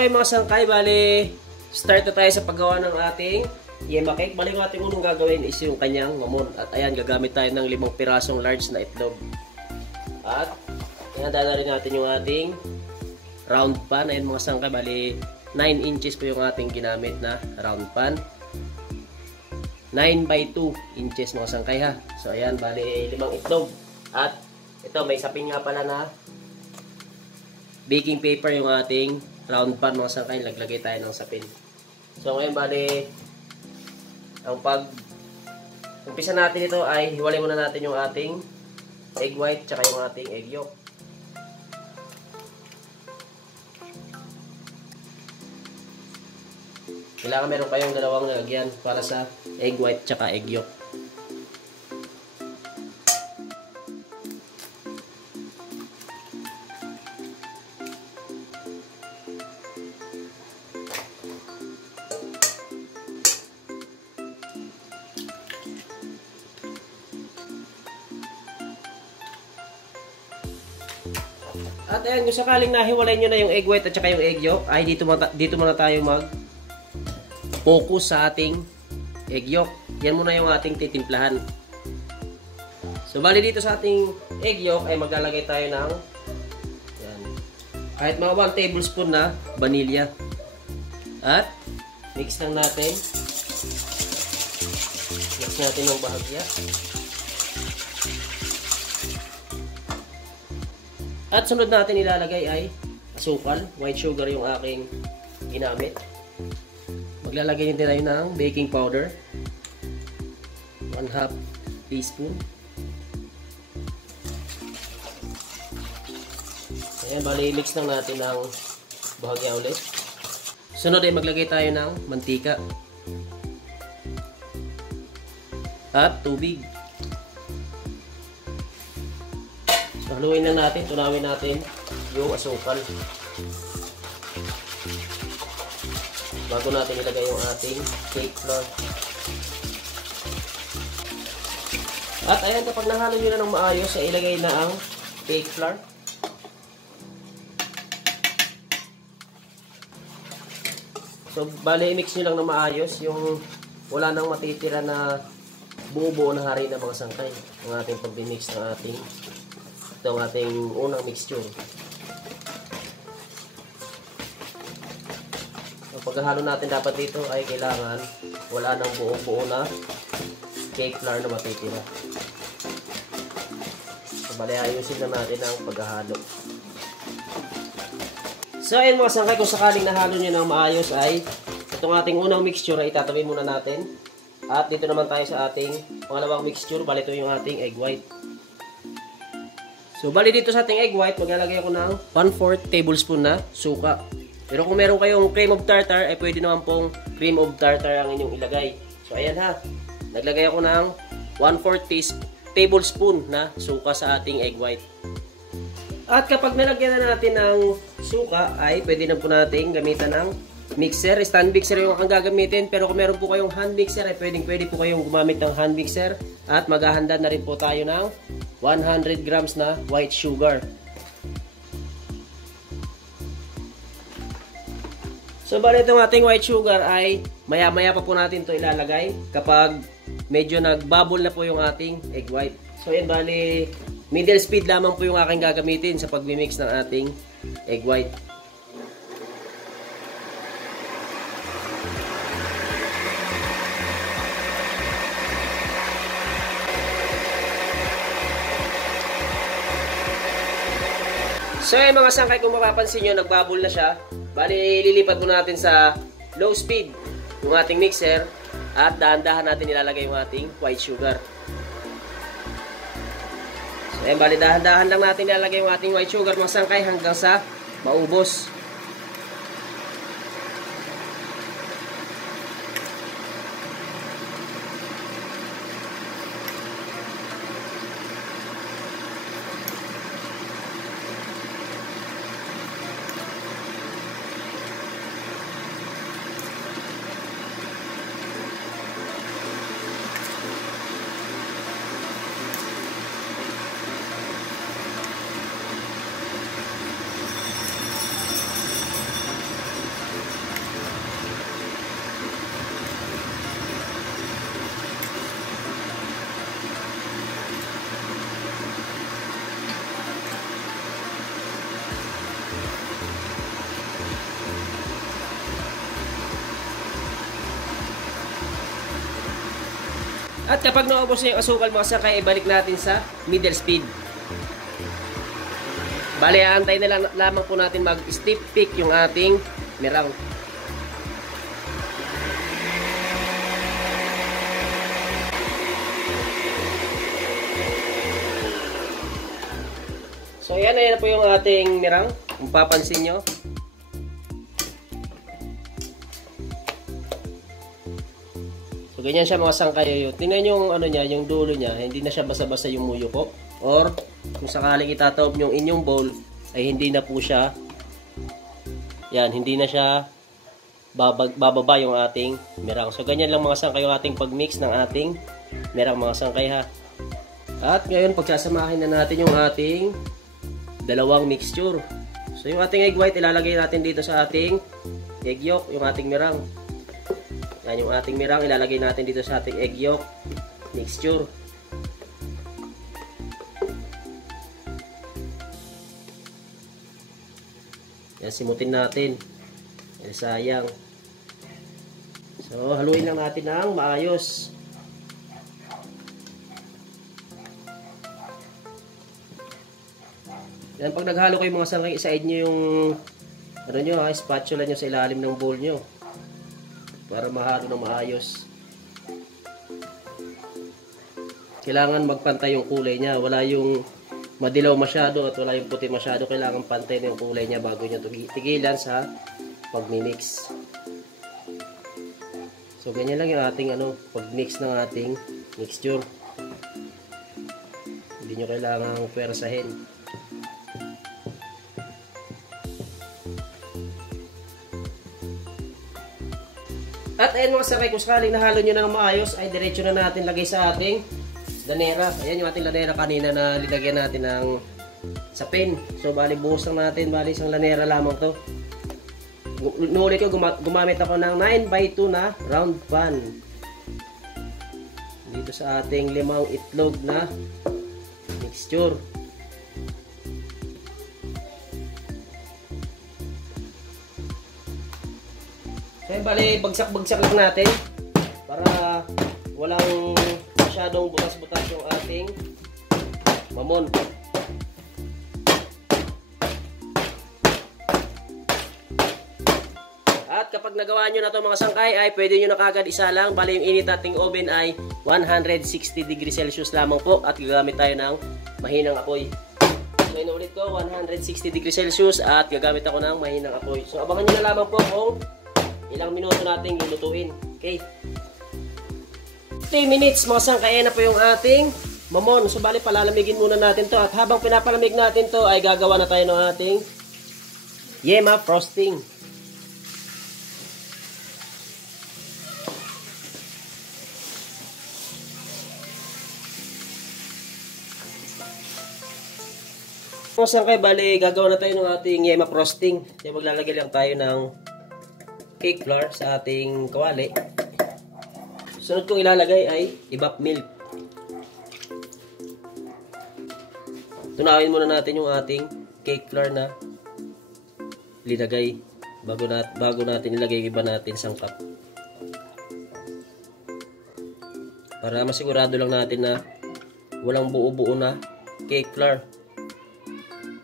Okay mga sangkay, bali start na tayo sa paggawa ng ating yema cake. Bali yung ating unang gagawin is yung kanyang mamon. At ayan, gagamit tayo ng 5 pirasong large na itlog. At ihanda rin natin yung ating round pan. Ayan mga sangkay, bali 9 inches po yung ating ginamit na round pan. 9 by 2 inches mga sangkay ha. So ayan, bali 5 itlog. At ito, may sapin nga pala na baking paper yung ating round pan mga sangkay. Naglagay tayo ng sapin. So ngayon bali, ang umpisa natin ito ay hiwalay muna natin yung ating egg white tsaka yung ating egg yolk. Kailangan meron kayong dalawang lalagyan para sa egg white tsaka egg yolk. At ayan, kung sakaling nahiwalay nyo na yung egg white at saka yung egg yolk, ay dito muna tayo mag-focus sa ating egg yolk. Yan muna yung ating titimplahan. So, bali dito sa ating egg yolk ay maglalagay tayo ng yan, kahit mga 1 tablespoon na vanilla. At mix lang natin. Mix natin ng bahagya. At sunod natin ilalagay ay asukal, white sugar yung aking ginamit. Maglalagay din tayo ng baking powder. 1/2 teaspoon. Ayan, bali mix lang natin ng bahagya ulit. Sunod ay maglagay tayo ng mantika. At tubig. Haluin lang natin, tunawin natin yung asukal bago natin ilagay yung ating cake flour. At ayan, kapag nahalo nyo na ng maayos, ay ilagay na ang cake flour. So, bali, i-mix nyo lang ng maayos yung wala nang matitira na buo-buo na hari na mga sangkay. Ang ating pag-mix ng ating ito ang ating unang mixture. So, paghahalo natin dapat dito ay kailangan wala nang buo-buo na cake flour na matitira. So, bali ayusin na natin ang paghahalo. So, ayun mga sangkay, kung sakaling nahalo nyo ng maayos ay itong ating unang mixture ay itatabi muna natin. At dito naman tayo sa ating pangalawang mixture. Bali ito yung ating egg white. So, bali dito sa ating egg white, maglalagay ako ng 1/4 tablespoon na suka. Pero kung meron kayong cream of tartar, ay pwede naman pong cream of tartar ang inyong ilagay. So, ayan ha. Naglagay ako ng 1/4 tablespoon na suka sa ating egg white. At kapag nalagyan na natin ng suka, ay pwede na po natin gamitan ng mixer. Stand mixer yung ang gagamitin. Pero kung meron po kayong hand mixer, ay pwede po kayong gumamit ng hand mixer. At maghahanda na rin po tayo ng 100 grams na white sugar. So, bali itong ating white sugar ay maya-maya pa po natin ito ilalagay kapag medyo nagbubble na po yung ating egg white. So, yan bali middle speed lamang po yung aking gagamitin sa pag-mix ng ating egg white. So yung mga sangkay, kung mapapansin nyo, nagbubble na siya. Bali, lilipat mo natin sa low speed yung ating mixer at dahan-dahan natin ilalagay yung ating white sugar. So bali, dahan-dahan lang natin ilalagay yung ating white sugar mga sangkay hanggang sa maubos. At kapag naubos na yung asukal mga sangkay, ibalik natin sa middle speed. Bale, aantay na lamang po natin mag-steep peak yung ating mirang. So ayan na po yung ating mirang, kung papansin nyo. So ganyan siya mga sangkay. Tingnan nyo yung ano niya, yung dulo niya, hindi na siya basa-basa yung muyo ko. Or kung sakaling itataob yung inyong bowl, ay hindi na po siya, yan, hindi na siya bababa yung ating mirang. So ganyan lang mga sangkay yung ating pagmix ng ating mirang mga sangkay ha. At ngayon pagsasamahin na natin yung ating dalawang mixture. So yung ating egg white ilalagay natin dito sa ating egg yolk, yung ating mirang. Yan yung ating mirang ilalagay natin dito sa ating egg yolk mixture. Yan, simutin natin. Yan, sayang. So haluin lang natin ng maayos. Yan, pag naghalo kayo mga sangkay, isaid nyo yung ano nyo, spatula nyo sa ilalim ng bowl nyo para mahalo ng maayos. Kailangan magpantay yung kulay niya. Wala yung madilaw masyado at wala yung puti masyado. Kailangan pantay na yung kulay niya bago nyo tigilan sa pagmimix. So ganyan lang yung ating pagmix ng ating mixture. Hindi nyo kailangang pwersahin. At ayun mga sangkay, kung sakaling nahalo nyo na ng maayos, ay diretso na natin lagay sa ating lanera. Ayan yung ating lanera kanina na linagyan natin ng sapin. So bali buhos lang natin, bali isang lanera lamang to. Nulit ko, gumamit ako ng 9x2 na round pan. Dito sa ating 5 itlog na mixture. Kaya bali, bagsak-bagsak lang natin para walang masyadong butas-butas yung ating mamon. At kapag nagawa nyo na ito mga sangkay, ay pwede nyo na kagad isa lang. Bali, yung init nating oven ay 160 degrees Celsius lamang po at gagamit tayo ng mahinang apoy. So inulit ko, 160 degrees Celsius at gagamit ako ng mahinang apoy. So abangan nyo na lamang po kung ilang minuto natin lulutuin. Okay. 3 minutes mga sangkay na po yung ating mamon. So bali palalamigin muna natin to. At habang pinapalamig natin to ay gagawa na tayo ng ating yema frosting. Mga sangkay, bali gagawa na tayo ng ating yema frosting. Kaya maglalagay lang tayo ng cake flour sa ating kawali. Sunod kong ilalagay ay evap milk. Tunawin muna natin yung ating cake flour na linagay bago natin ilagay yung iba natin sangkap. Para masigurado lang natin na walang buo-buo na cake flour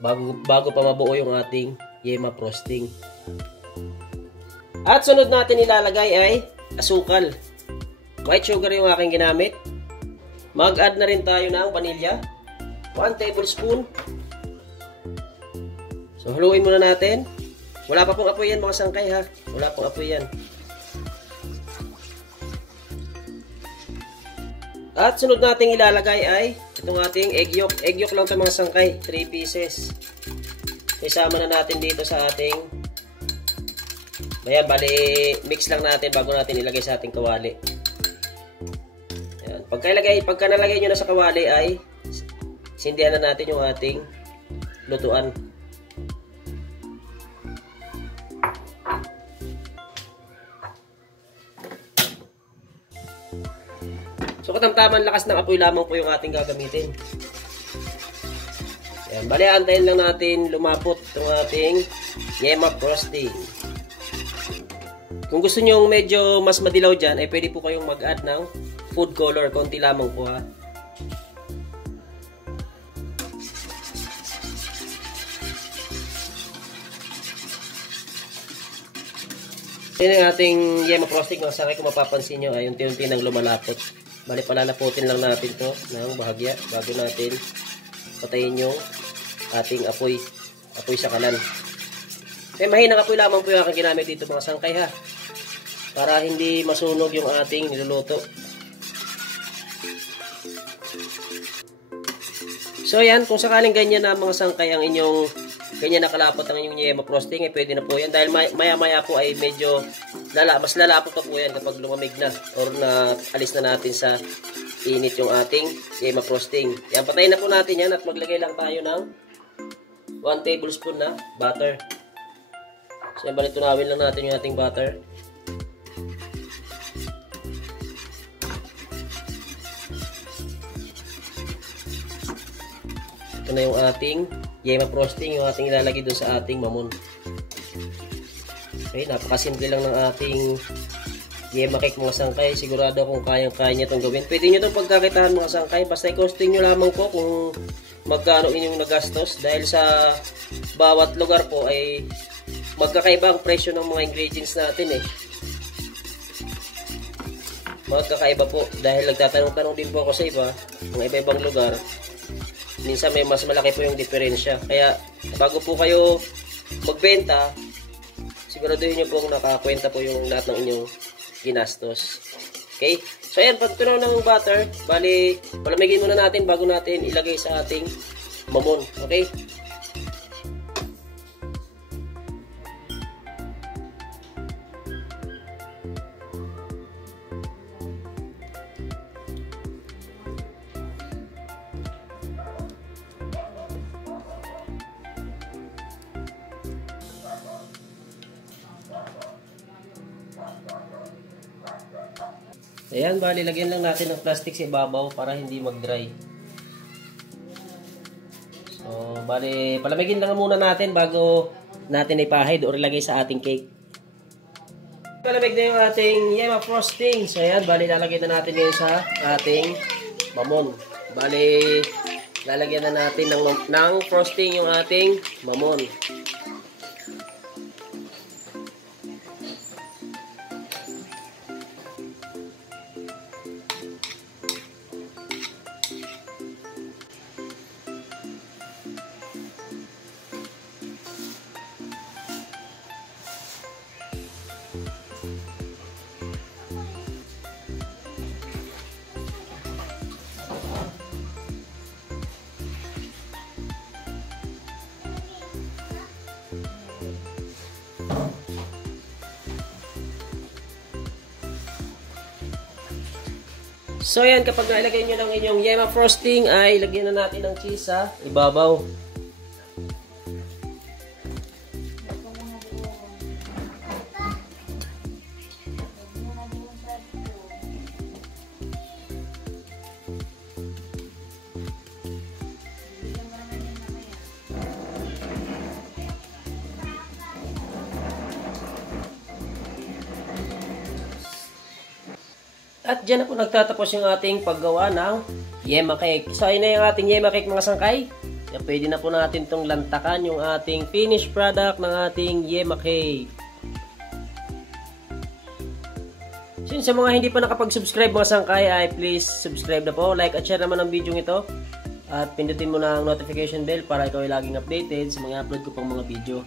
bago pa mabuo yung ating yema frosting. At sunod natin ilalagay ay asukal. White sugar yung aking ginamit. Mag-add na rin tayo ng vanilya. 1 tablespoon. So haluin muna natin. Wala pa pong apoy yan mga sangkay ha. Wala pong apoy yan. At sunod natin ilalagay ay itong ating egg yolk. Egg yolk lang ito mga sangkay. 3 pieces. Isama na natin dito sa ating ayan, bali, mix lang natin bago natin ilagay sa ating kawali. Ayan. Pagka nalagay nyo na sa kawali ay sindihan na natin yung ating lutuan. So katamtaman lakas ng apoy lamang po yung ating gagamitin. Ayan, bali, antayin lang natin lumapot itong ating yema frosting. Kung gusto nyo medyo mas madilaw dyan, ay pwede po kayong mag-add ng food color. Konti lamang po ha. Yan ang ating yema frosting. Mga sangkay, kung mapapansin nyo ay unti-unti nang lumalapot. Bali, palalaputin lang natin to ng bahagya bago natin patayin yung ating apoy sa kalan. Mahinang apoy lamang po yung aking ginamit dito mga sangkay ha, para hindi masunog yung ating niluluto. So yan, kung sakaling ganyan na mga sangkay ang inyong ganyan nakalapot ang inyong yema frosting, pwede na po yan. Dahil maya-maya po ay medyo mas lalapot pa po yan kapag lumamig na or na alis na natin sa init yung ating yema frosting. Yan, patayin na po natin yan at maglagay lang tayo ng 1 tablespoon na butter. So yan, bali tunawin lang natin yung ating butter. Ito na yung ating yema frosting, yung ating ilalagay dun sa ating mamon. Okay, napakasimple lang ng ating yema cake mga sangkay. Sigurado kung kayang-kaya nyo itong gawin. Pwede nyo itong pagkakitahan mga sangkay. Basta i-costing nyo lamang po kung magkano inyong nagastos. Dahil sa bawat lugar po ay magkakaiba ang presyo ng mga ingredients natin eh. Magkakaiba po. Dahil nagtatanong-tanong din po ako sa iba, mga iba-ibang lugar. Minsan may mas malaki po yung diferensya. Kaya bago po kayo magbenta, siguraduhin nyo pong nakakwenta po yung lahat ng inyong ginastos. Okay? So ayan, pag tunaw ng butter, bali, palamigin muna natin bago natin ilagay sa ating mamon. Okay? Ayan, bali, lagyan lang natin ng plastic sa ibabaw para hindi mag-dry. So, bali, palamigin lang muna natin bago natin ipahid or ilagay sa ating cake. Palamig na yung ating yema frosting. So, ayan, bali, lalagyan na natin yun sa ating mamon. Bali, lalagyan na natin ng frosting yung ating mamon. So yan, kapag nailagay nyo ng inyong yema frosting ay lagyan na natin ng cheese sa ibabaw. At dyan na po nagtatapos yung ating paggawa ng yema cake. So ayun na yung ating yema cake mga sangkay. Kaya pwede na po natin itong lantakan yung ating finished product ng ating yema cake. So sa mga hindi pa nakapag-subscribe mga sangkay ay please subscribe na po. Like at share naman ang video ito. At pindutin mo na ang notification bell para ikaw ay laging updated sa mga upload ko pang mga video.